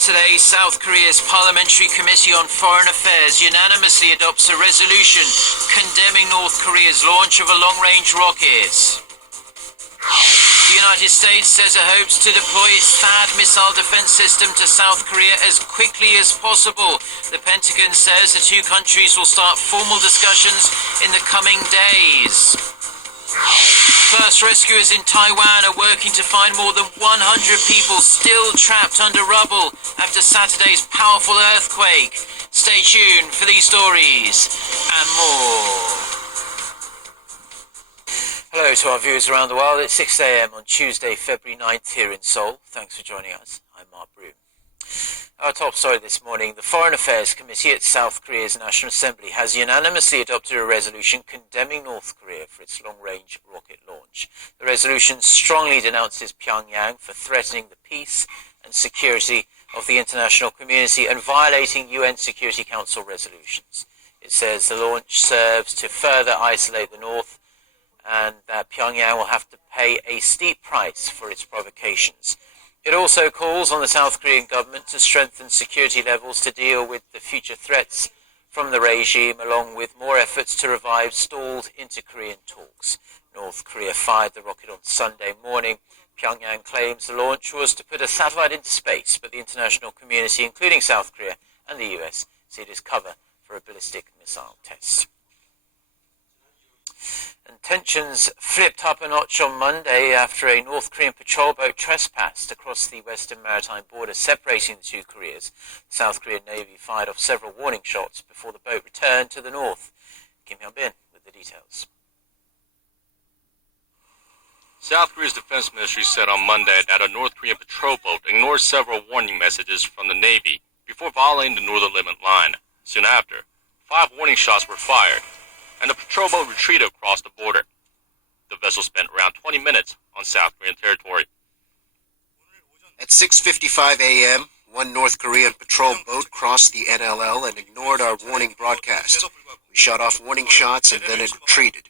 Today, South Korea's Parliamentary Committee on Foreign Affairs unanimously adopts a resolution condemning North Korea's launch of a long-range rocket. The United States says it hopes to deploy its THAAD missile defense system to South Korea as quickly as possible. The Pentagon says the two countries will start formal discussions in the coming days. First rescuers in Taiwan are working to find more than 100 people still trapped under rubble after Saturday's powerful earthquake. Stay tuned for these stories and more. Hello to our viewers around the world. It's 6 a.m. on Tuesday, February 9th here in Seoul. Thanks for joining us. I'm Mark Broom. Our top story this morning, the Foreign Affairs Committee at South Korea's National Assembly has unanimously adopted a resolution condemning North Korea for its long-range rocket launch. The resolution strongly denounces Pyongyang for threatening the peace and security of the international community and violating UN Security Council resolutions. It says the launch serves to further isolate the North and that Pyongyang will have to pay a steep price for its provocations. It also calls on the South Korean government to strengthen security levels to deal with the future threats from the regime, along with more efforts to revive stalled inter-Korean talks. North Korea fired the rocket on Sunday morning. Pyongyang claims the launch was to put a satellite into space, but the international community, including South Korea and the US, see it as cover for a ballistic missile test. And tensions flipped up a notch on Monday after a North Korean patrol boat trespassed across the western maritime border separating the two Koreas. The South Korean Navy fired off several warning shots before the boat returned to the north. Kim Hyun-bin with the details. South Korea's defense ministry said on Monday that a North Korean patrol boat ignored several warning messages from the Navy before violating the northern limit line. Soon after, 5 warning shots were fired, and the patrol boat retreated across the border. The vessel spent around 20 minutes on South Korean territory. At 6:55 a.m., one North Korean patrol boat crossed the NLL and ignored our warning broadcast. We shot off warning shots and then it retreated.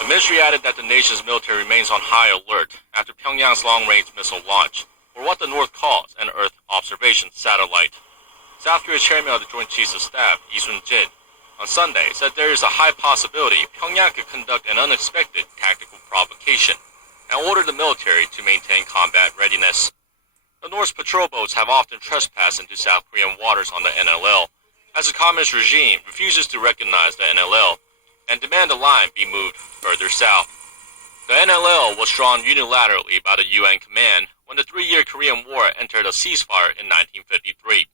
The ministry added that the nation's military remains on high alert after Pyongyang's long-range missile launch, or what the North calls an Earth observation satellite. South Korea's chairman of the Joint Chiefs of Staff, Lee Sun-jin, on Sunday said there is a high possibility Pyongyang could conduct an unexpected tactical provocation and order the military to maintain combat readiness. The North's patrol boats have often trespassed into South Korean waters on the NLL, as the communist regime refuses to recognize the NLL and demand the line be moved further south. The NLL was drawn unilaterally by the UN command when the 3-year Korean War entered a ceasefire in 1953.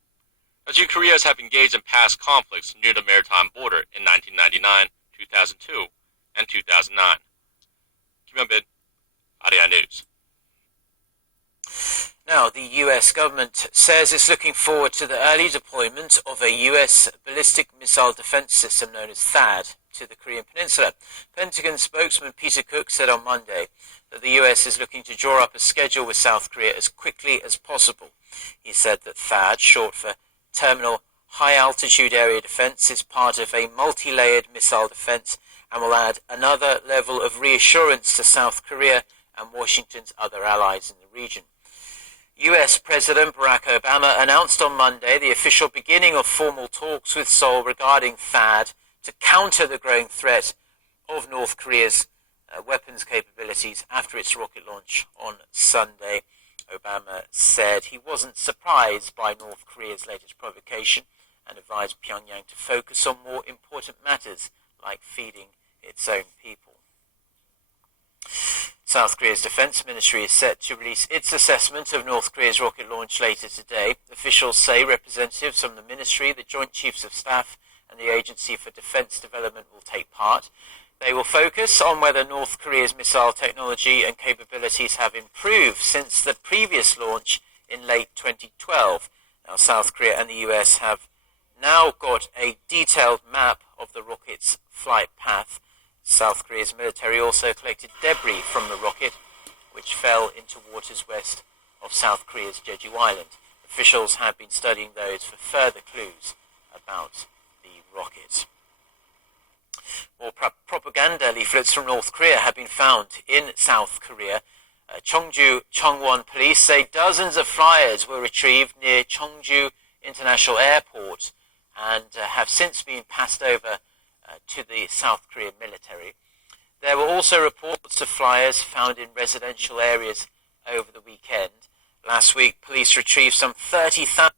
The two Koreas have engaged in past conflicts near the maritime border in 1999, 2002, and 2009. Kim Hyun-bin, Aria News. Now, the US government says it's looking forward to the early deployment of a US ballistic missile defense system known as THAAD to the Korean Peninsula. Pentagon spokesman Peter Cook said on Monday that the US is looking to draw up a schedule with South Korea as quickly as possible. He said that THAAD, short for Terminal High Altitude Area Defense, is part of a multi-layered missile defense and will add another level of reassurance to South Korea and Washington's other allies in the region. US President Barack Obama announced on Monday the official beginning of formal talks with Seoul regarding THAAD to counter the growing threat of North Korea's weapons capabilities after its rocket launch on Sunday. Obama said he wasn't surprised by North Korea's latest provocation and advised Pyongyang to focus on more important matters like feeding its own people. South Korea's defense ministry is set to release its assessment of North Korea's rocket launch later today. Officials say representatives from the ministry, the Joint Chiefs of Staff, and the Agency for Defense Development will take part. They will focus on whether North Korea's missile technology and capabilities have improved since the previous launch in late 2012. Now, South Korea and the US have now got a detailed map of the rocket's flight path. South Korea's military also collected debris from the rocket, which fell into waters west of South Korea's Jeju Island. Officials have been studying those for further clues about the rocket. More propaganda leaflets from North Korea have been found in South Korea. Cheongju Chongwon police say dozens of flyers were retrieved near Cheongju International Airport and have since been passed over to the South Korean military. There were also reports of flyers found in residential areas over the weekend. Last week, police retrieved some 30,000